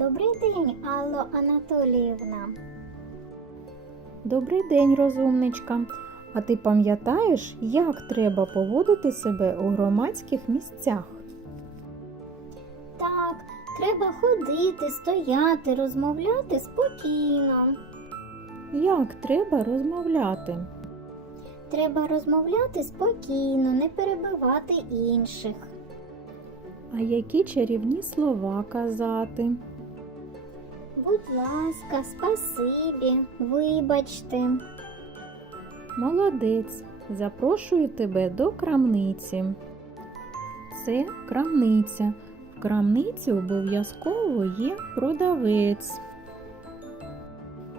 Добрий день, Алло Анатоліївна. Добрий день, розумничка. А ти пам'ятаєш, як треба поводити себе у громадських місцях? Так, треба ходити, стояти, розмовляти спокійно. Як треба розмовляти? Треба розмовляти спокійно, не перебивати інших. А які чарівні слова казати? Будь ласка, спасибі, вибачте. Молодець. Запрошую тебе до крамниці. Це крамниця. В крамниці обов'язково є продавець.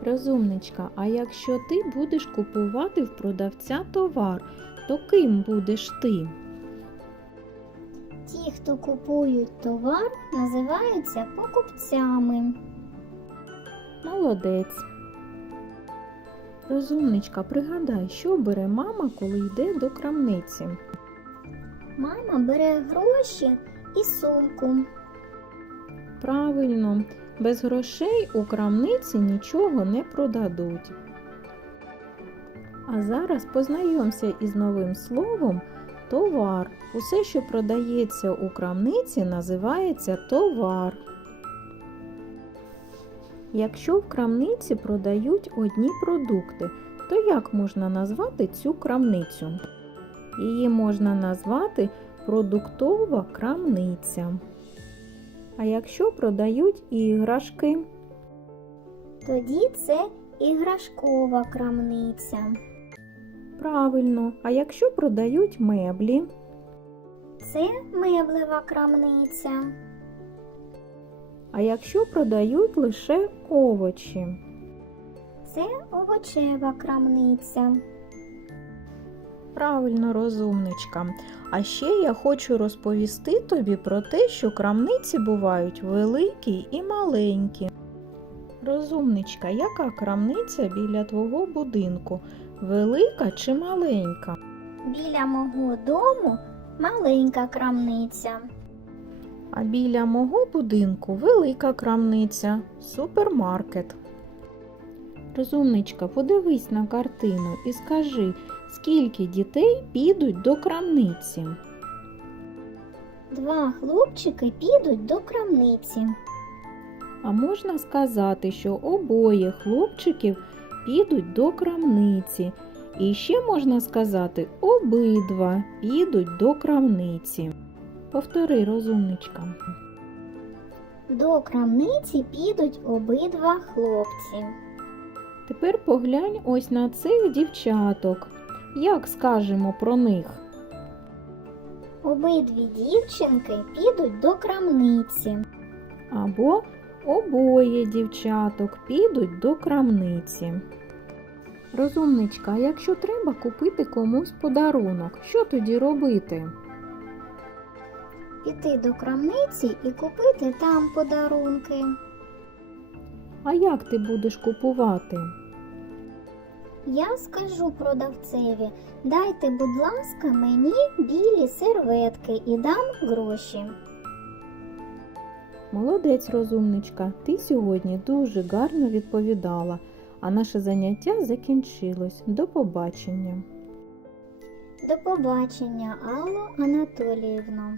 Розумничка, а якщо ти будеш купувати в продавця товар, то ким будеш ти? Ті, хто купують товар, називаються покупцями. Молодець. Розумничка, пригадай, що бере мама, коли йде до крамниці. Мама бере гроші і сумку. Правильно, без грошей у крамниці нічого не продадуть. А зараз познайомся із новим словом товар. Усе, що продається у крамниці, називається товар. Якщо в крамниці продають одні продукти, то як можна назвати цю крамницю? Її можна назвати продуктова крамниця. А якщо продають іграшки, Тоді це іграшкова крамниця. правильно, а якщо продають меблі, Це меблева крамниця. А якщо продають лише овочі, Це овочева крамниця. правильно, розумничка. А ще я хочу розповісти тобі про те, що крамниці бувають великі і маленькі. Розумничка, яка крамниця біля твого будинку? Велика чи маленька? Біля мого дому маленька крамниця. А біля мого будинку велика крамниця, супермаркет. Розумничка, подивись на картину і скажи, скільки дітей підуть до крамниці. Два хлопчики підуть до крамниці. А можна сказати, що обоє хлопчиків підуть до крамниці. І ще можна сказати, обидва підуть до крамниці. Повтори, розумничка. До крамниці підуть обидва хлопці. Тепер поглянь ось на цих дівчаток. Як скажемо про них? Обидві дівчинки підуть до крамниці. Або обоє дівчаток підуть до крамниці. Розумничка, якщо треба купити комусь подарунок, що тоді робити? Піти до крамниці і купити там подарунки. А як ти будеш купувати? Я скажу продавцеві, дайте, будь ласка, мені білі серветки і дам гроші. Молодець, розумничка, ти сьогодні дуже гарно відповідала, а наше заняття закінчилось. До побачення. До побачення, Алло Анатоліївно.